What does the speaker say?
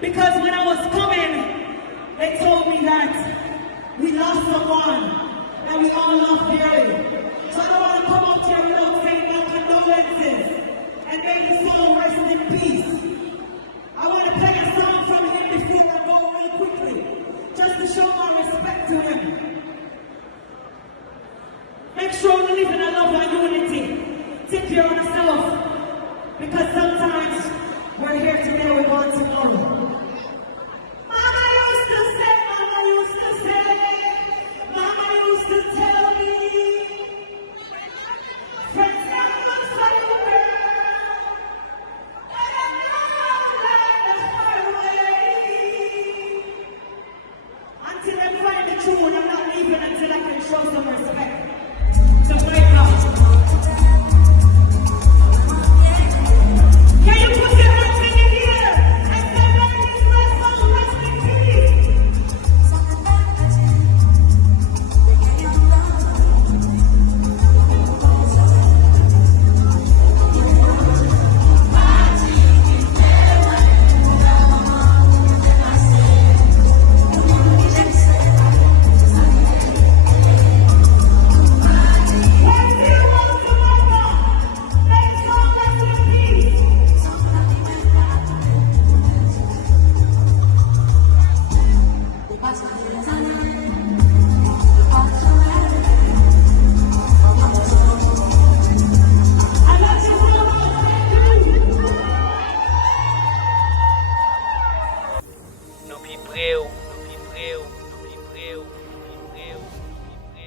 Because when I was coming, they told me that we lost someone, and we all lost Barry. So I don't want to come out here without saying my condolences, and may the soul rest in peace.